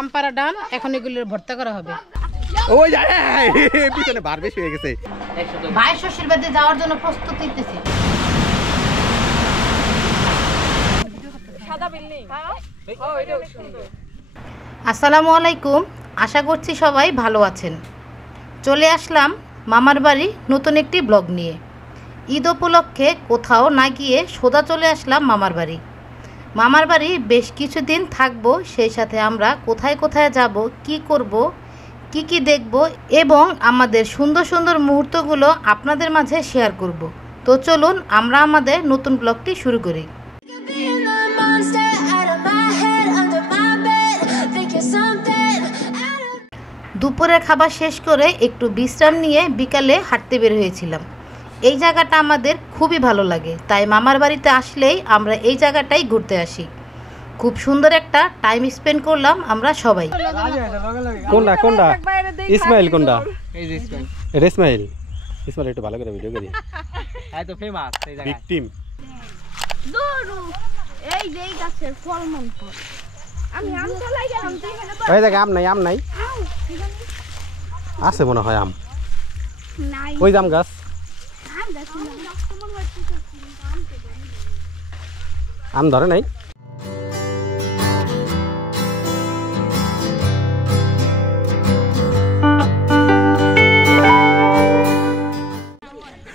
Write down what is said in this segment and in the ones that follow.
আমপারা ডান, এখন এগুলোর ভর্তা করা হবে। ওই যায় পিছনে বার বেশি হয়ে গেছে। ভাই শ্বশুর বাড়িতে যাওয়ার জন্য প্রস্তুত নিতেছি। আসসালামু আলাইকুম, আশা করছি সবাই ভালো আছেন। চলে আসলাম মামার বাড়ি নতুন একটি ব্লগ নিয়ে। ঈদ উপলক্ষে কোথাও না গিয়ে সোজা চলে আসলাম মামার বাড়ি। মামার বাড়ি বেশ কিছুদিন থাকবো, সেই সাথে আমরা কোথায় কোথায় যাব, কি করব, কি দেখব এবং আমাদের সুন্দর সুন্দর মুহূর্তগুলো আপনাদের মাঝে শেয়ার করব। তো চলুন আমরা আমাদের নতুন ব্লগটি শুরু করি। দুপুরের খাবার শেষ করে একটু বিশ্রাম নিয়ে বিকালে হাঁটতে বের হয়েছিলাম। এই জায়গাটা আমাদের খুবই ভালো লাগে, তাই মামার বাড়িতে আসলেই আমরা এই জায়গাটাই ঘুরতে আসি। খুব সুন্দর একটা টাইম স্পেন্ড করলাম আমরা সবাই। কোনটা কোনটা ইসমাইল, কোনটা এই যে ইসমাইল, এটা ইসমাইল। ইসমাইল একটু ভালো করে ভিডিও করি। এই তো ফেমাস এই জায়গা বিগ টিম। দূরু এই যেই গাছের ফল মন ফল আমি আম চলাই গেলাম তুই এখানে ওই জায়গা আম নাই, আম নাই আছে মনে হয় আম নাই ওই জাম গাছ। আম দেখো আম ধরে নাই।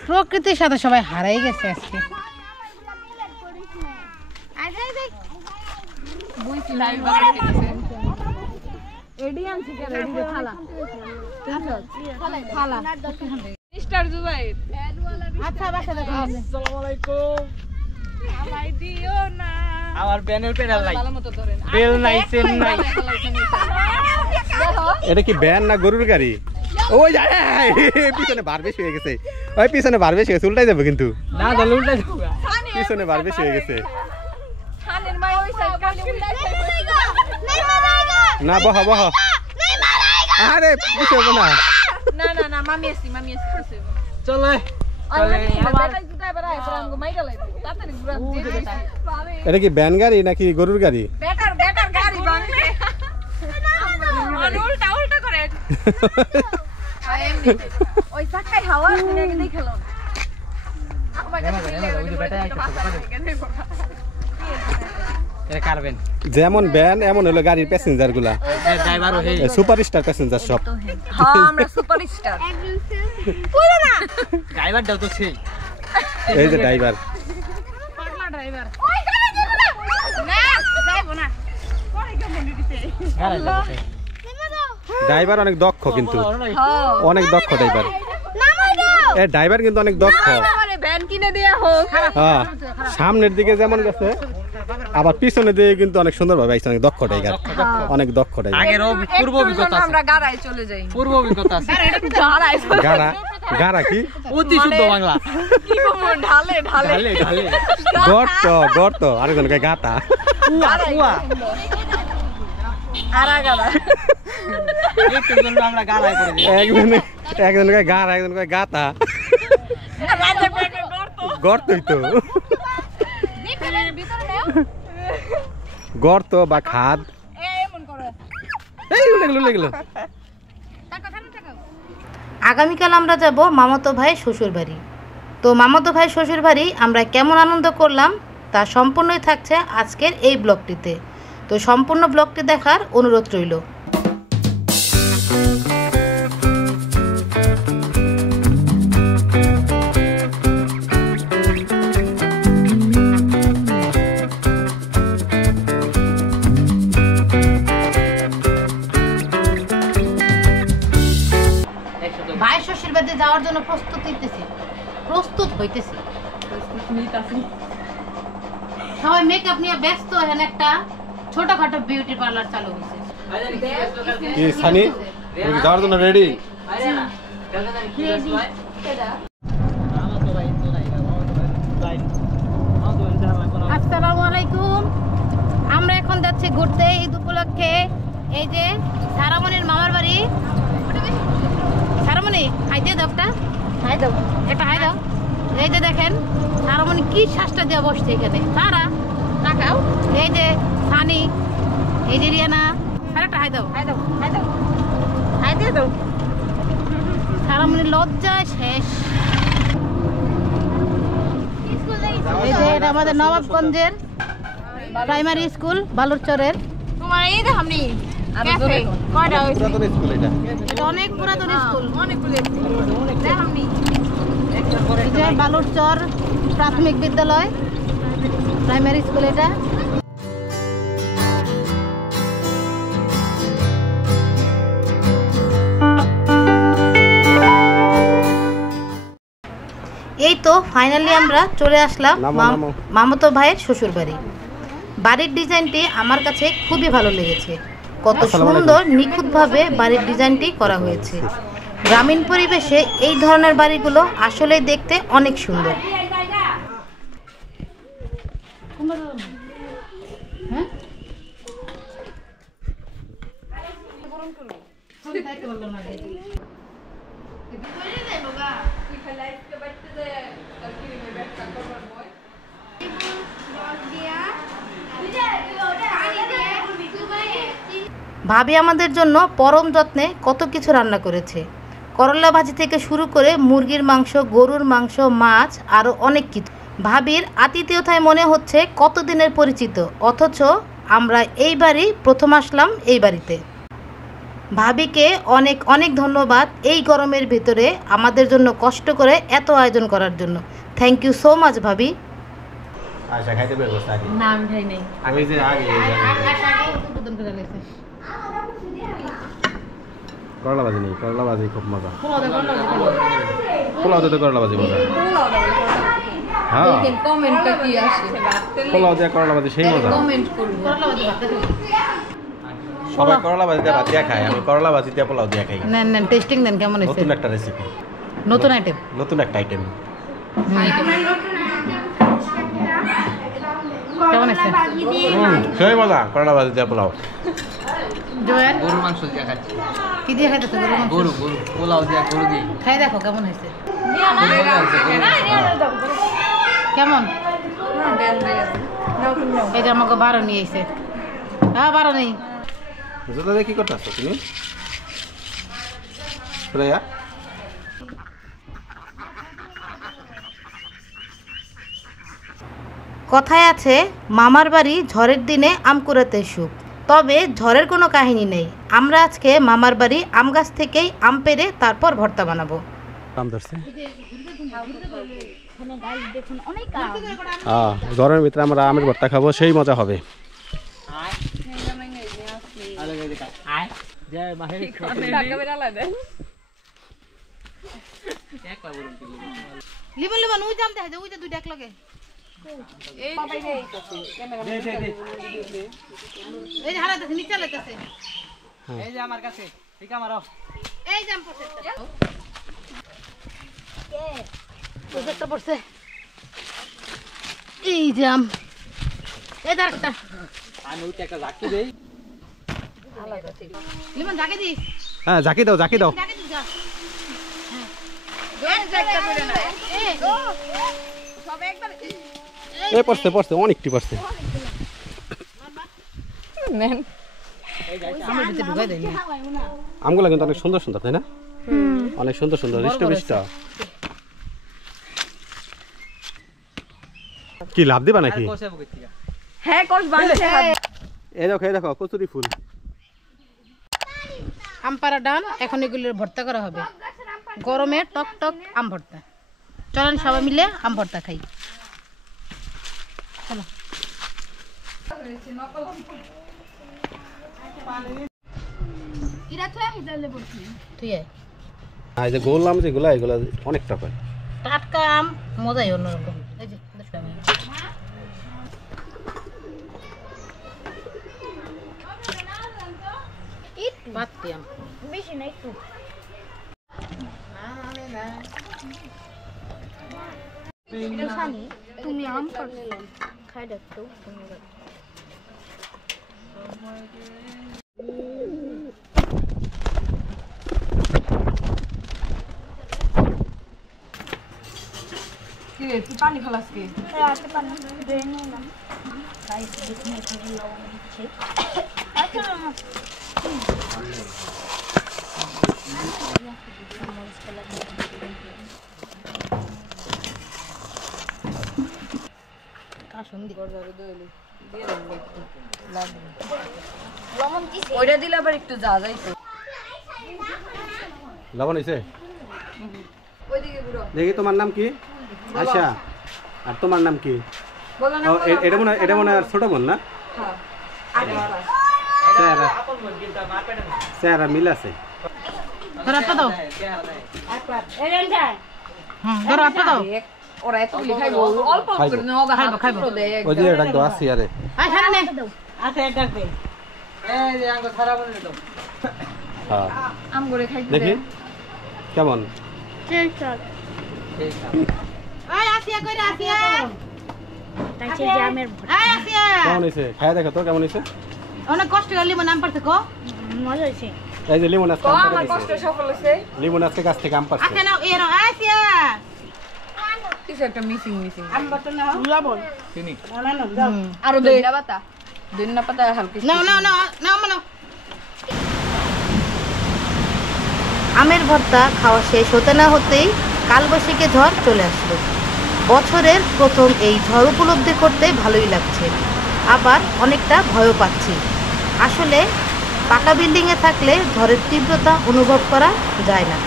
প্রকৃতির সাথে সবাই হারাই গেছে আজকে। আমার ব্যানের পেডাল নাই, বেল নাই, চেন নাই। এটা কি ভ্যান না গরুর গাড়ি? ওই যায় পিছনে বার বেশি হয়ে গেছে। ওই পিছনে বার বেশি হয়েছে, উল্টাই যাবে কিন্তু। না দলে উল্টা যাবো, পিছনে বার বেশি হয়ে গেছে। না বহ বহ, আরে পিছনে হবে না। না না না মামি আসি চলে এটা কি ভ্যান গাড়ি নাকি গরুর গাড়ি? বেটার গাড়ি বাংলা উল্টা উল্টা করে ওই চাকায় হাওয়া দিনে আগে দেখালো আমার কারবেন যেমন ভ্যান এমন হলো গাড়ির প্যাসেঞ্জার গুলা, ড্রাইভারও হে সুপারস্টার প্যাসেঞ্জার সব। হ্যাঁ আমরা সুপারস্টার পুরো না ড্রাইভারটাও তো সেই এই যে ড্রাইভার। পাগলা ড্রাইভার। ওই গাড়ি যাবো না যাইবো না পরে কেমন দিতে ড্রাইভার অনেক দক্ষ কিন্তু, অনেক দক্ষ ড্রাইভার। নামাই দাও এ ড্রাইভার কিন্তু অনেক দক্ষ। আমারে ভ্যান কিনে দেয়া হোক হ্যাঁ, সামনের দিকে যেমন গেছে আবার পিছনের দিকে কিন্তু অনেক সুন্দর ভাবে আইছে। অনেক দক্ষ ড্রাইভার, অনেক দক্ষ ড্রাইভার। আগের পূর্ব অভিজ্ঞতা আছে, আমরা গাড়ায় চলে যাই পূর্ব অভিজ্ঞতা আছে। গাড়ায় গাড়া গাড়া কি অতি শুদ্ধ বাংলা। কি বলবো ঢালে ঢালে ঢালে ঢালে গর্ত গর্ত, আরেকজন কয় গাতা। কুয়া আরা গাড়া একটু জন্য আমরা গালায় করে দিই। একজন কয় গাড়া, একজন কয় গাতা। রাতে পেটে গর্ত গর্তই তো, ভিতরে নাও গর্ত বা খাদ। এমন করে এই উলে গেল। আগামীকাল আমরা যাব মামাতো ভাই শ্বশুর বাড়ি। তো মামাতো ভাই শ্বশুর বাড়ি আমরা কেমন আনন্দ করলাম তা সম্পূর্ণই থাকছে আজকের এই ব্লগটিতে। তো সম্পূর্ণ ব্লগটি দেখার অনুরোধ রইল। ভাই শ্বশুর বাড়িতে যাওয়ার জন্য প্রস্তুত হইতেছি। সবাই মেকআপ নিয়ে ব্যস্ত। এখানে একটা ছোটখাটো বিউটি পার্লার চালু হয়েছে। কি সানি যাওয়ার জন্য রেডি? আসসালামু আলাইকুম। আমরা এখন যাচ্ছি ঘুরতে ঈদ উপলক্ষে। এই যে সারামনির মামার বাড়ি। সারামনি হাইতে দাও, একটা হাই দাও। এই যে দেখেন সারামনি কি শ্বাসটা দিয়ে বসছে এখানে। সারা তাকাও। এই যে সানি, এই যে রিয়ানা, সারা একটা হাই দাও হাই দাও হাই দাও হাই দিয়ে দাও সারামণি লজ্জায় শেষ। স্কুল যাই এই যে এটা আমাদের নবাবগঞ্জের প্রাইমারি স্কুল বালুরচরের। তোমার এই দেখ আমি ক্যাফে কয়টা হইছে পুরাতন স্কুল এটা। এটা অনেক পুরাতন স্কুল। অনেকগুলো দেখ আমি এই যে বালুরচর প্রাথমিক বিদ্যালয় প্রাইমারি স্কুল এটা। এই তো ফাইনালি আমরা চলে আসলাম মামাতো ভাইয়ের শ্বশুর বাড়ি। বাড়ির ডিজাইনটি আমার কাছে খুবই ভালো লেগেছে। কত সুন্দর নিখুঁতভাবে বাড়ির ডিজাইনটি করা হয়েছে। গ্রামীণ পরিবেশে এই ধরনের বাড়িগুলো আসলে দেখতে অনেক সুন্দর। ভাবি আমাদের জন্য পরম যত্নে কত কিছু রান্না করেছে। করলা ভাজি থেকে শুরু করে মুরগির মাংস, গরুর মাংস, মাছ, আরও অনেক কিছু। ভাবির আতিথেয়তায় মনে হচ্ছে কতদিনের পরিচিত, অথচ আমরা এইবারই প্রথম আসলাম এই বাড়িতে। ভাবিকে অনেক অনেক ধন্যবাদ এই গরমের ভিতরে আমাদের জন্য কষ্ট করে এত আয়োজন করার জন্য। থ্যাংক ইউ সো মাচ ভাবি। আশা খাইতে পারবো আগে। না আমি খাই নাই আমি যে আগে করলা ভাজি নেই, করলা ভাজি খুব মজা। পোলাও দিতে করলা ভাজি মজা। হ্যাঁ কমেন্টটা কি আসে পোলাও দিয়ে করলা ভাজি সেই মজা। কমেন্ট করব সবাই করলা ভাজি দিয়ে ভাত দিয়ে খায়, আমি করলা ভাজি দিয়ে পোলাও দিয়ে খাই। নেন নেন টেস্টিং দেন কেমন হয়েছে। নতুন একটা রেসিপি, নতুন আইটেম। নতুন একটা আইটেম। কেমন হয়েছে? সেই মজা করলা ভাজি দিয়ে পোলাও। জয়েন গরুর মাংস দিয়ে খাচ্ছি। কি দিয়ে খাইতেছো? গরুর মাংস? গরু পোলাও দিয়ে গরু দিয়ে খাই দেখো কেমন হয়েছে। মজা হয়েছে। কেমন? এই যে আমাকে 12 নিয়ে এসে। হ্যাঁ 12 নেই। দাদা কি করতেছ তুমি? শ্রেয়া কথায় আছে মামার বাড়ি ঝড়ের দিনে আম কুড়াতে সুখ। তবে ঝড়ের কোনো কাহিনী নেই। আমরা আজকে মামার বাড়ি আম গাছ থেকেই আম পেড়ে তারপর ভর্তা বানাবো। আম ধরছে। দেখুন অনেক ঝড়ের ভিতরে আমরা আমের ভর্তা খাবো, সেই মজা হবে। লিবন লিবন ওই জাম দেখা যায়, ওই যে দুইটা এক লগে। এই যে হারা দেখে নিচে লাইতেছে। এই যে আমার কাছে ঠিক আমারও এই জাম পড়ছে একটা পড়ছে। এই জাম এই দাঁড়টা আমি ওইটা একটা রাখি দেই। লিমন জাগে দিস। হ্যাঁ জাকি দাও, জাকি দাও। জাগে দিস যা। এ পড়ছে পড়ছে অনেকটি পড়ছে। আমার ভিতরে ঢুকাই দেয় না। আমগুলো কিন্তু অনেক সুন্দর সুন্দর, তাই না? অনেক সুন্দর সুন্দর হৃষ্ট পুষ্ট। কি লাভ দিবা নাকি? হ্যাঁ কোর্স বানছে এই দেখো কচুরি ফুল। আম পাড়া ডান, এখন এগুলোর ভর্তা করা হবে। গরমে টক টক আম ভর্তা। চলেন সবাই মিলে আম ভর্তা খাই। চলো তুই আয়। আর এই যে গোল আম যেগুলো, এগুলো অনেক টক হয়। টাটকা আম মজাই অন্যরকম। এই যে বাতি আম বেশি না একটু তুমি আম খাই দেখতো কি রে তুই পানি খালাস কি? রাতে পানি ড্রেন নিলাম গাইস দেখুন এখানে লবণ দিচ্ছে ওইটা দিলে আবার একটু যা যাইতো লবণ হয়েছে? ওইদিকে ঘুরো দেখি তোমার নাম কি? আয়শা। আর তোমার নাম কি? বলো না ও, এটা মনে হয় ছোট বোন না? হ্যাঁ আগে ক্লাস চেহারা মিল আছে। ধরো আপনি দাও ধরো আপনি দাও ওরা এত খাইবো অল্প খাইবো। করে নগা খাইবো, খাইবো। ওই যে ডাক দাও আসি আরে। আয় খানে নে এই যে আঙ্গ সারা বলে দাও হ্যাঁ আম করে খাইতে দেখি কেমন? আয় আসিয়া কইরা আসিয়া আয় আসিয়া কেমন হয়েছে? খায়া দেখো তো কেমন হয়েছে? অনেক কষ্ট করে লিমন আম পারছে কো এই যে লিমন আজকে আম আমার পাড়ে কষ্ট দিছে। সফল হইছে লিমন আজকে গাছ থেকে আম পাড়ছে। আসে নাও এর আসিয়া কিছু একটা মিসিং আম বাটা নাও লবণ চিনি আরো দইনা পাতা দইনা পাতা হালকা নাও নাও নাও নাও নাও আমের ভর্তা খাওয়া শেষ হতে না হতেই কালবৈশাখী ঝড় চলে আসলো। বছরের প্রথম এই ঝড় উপলব্ধি করতে ভালোই লাগছে, আবার অনেকটা ভয়ও পাচ্ছি। আসলে পাকা বিল্ডিংয়ে থাকলে ঝড়ের তীব্রতা অনুভব করা যায় না।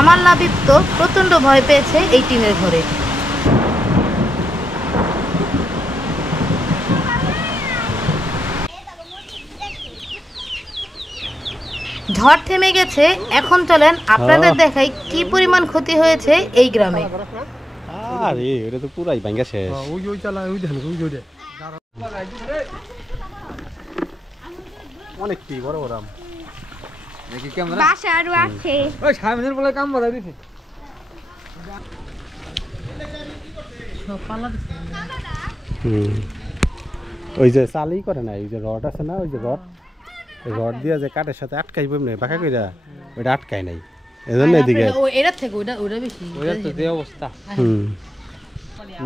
আমার লাবিব তো প্রচণ্ড ভয় পেয়েছে এই টিনের ঘরে। ঝড় থেমে গেছে, এখন চলেন আপনাদের দেখাই কি পরিমাণ ক্ষতি হয়েছে এই গ্রামে। আরে এটা তো পুরাই ভাঙ্গা শেষ। অনেক কি বড় বড় আম। দেখি ক্যামেরা বাসা আরো আছে ওই সামনের বলে কাম বাড়াই দিছে ওই যে চালই করে না, ওই যে রড আছে না, ওই যে রড দিয়ে যে কাঠের সাথে আটকাইব এমনি বাঁকা কইরা, ওইটা আটকায় নাই, এজন্য এদিকে। ও এটার থেকে ওটা বেশি ওইটা তো যে অবস্থা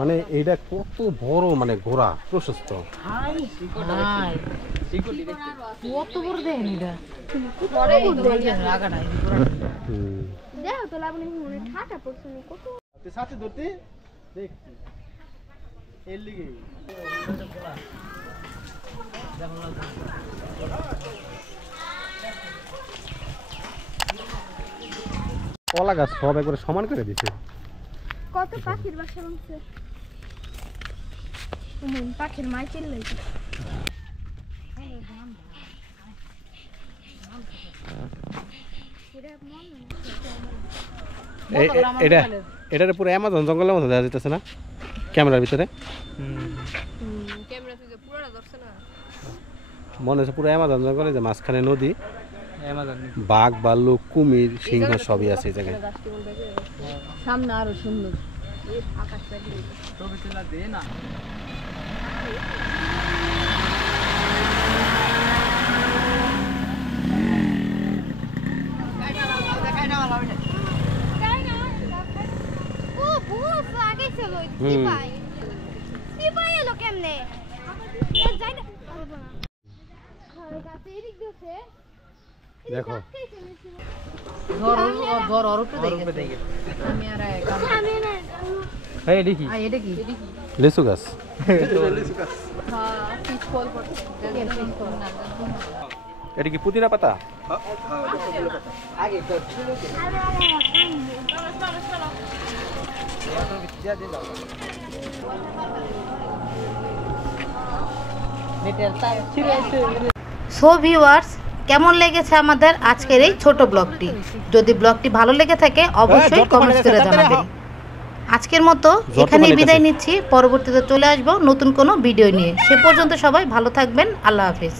মানে এইটা কত বড়, মানে ঘোড়া প্রশস্ত। হাই কত বড় দেখেন এটা রাগাটা দেখো তো লাবণী মনে ঠাটা পড়ছে নি কত সাথে ধরতে দেখছি এর লিগে কলা গাছ সব একবারে সমান করে দিছে। কত পাখির বাসা ভাঙছে পাখির মাই চিল্লাইছে এটারে পুরো অ্যামাজন জঙ্গলের মতো দেখা যেতেছে না ক্যামেরার ভিতরে? মনে হচ্ছে পুরো অ্যামাজন জঙ্গলে, যে মাঝখানে নদী, বাঘ ভাল্লুক কুমির সিংহ সবই আছে এই জায়গায়। সামনে আরো সুন্দর ছবি তোলা দে না ও বহুত আগে ছিল সিপাই সিপাই এলো কেমনে যাই না ঘরের কাছে এদিক দিছে দেখো ঘর ওর উপরে দেখে আমি না এই দেখি আয় এটা কি লিচু গাছ। এটা কি পুদিনা পাতা? আগে তো সো ভিউয়ার্স, কেমন লেগেছে আমাদের আজকের এই ছোট ব্লগটি? যদি ব্লগটি ভালো লেগে থাকে অবশ্যই কমেন্টস করে জানাবেন। আজকের মতো এখানেই বিদায় নিচ্ছি, পরবর্তীতে চলে আসবো নতুন কোনো ভিডিও নিয়ে। সে পর্যন্ত সবাই ভালো থাকবেন, আল্লাহ হাফেজ।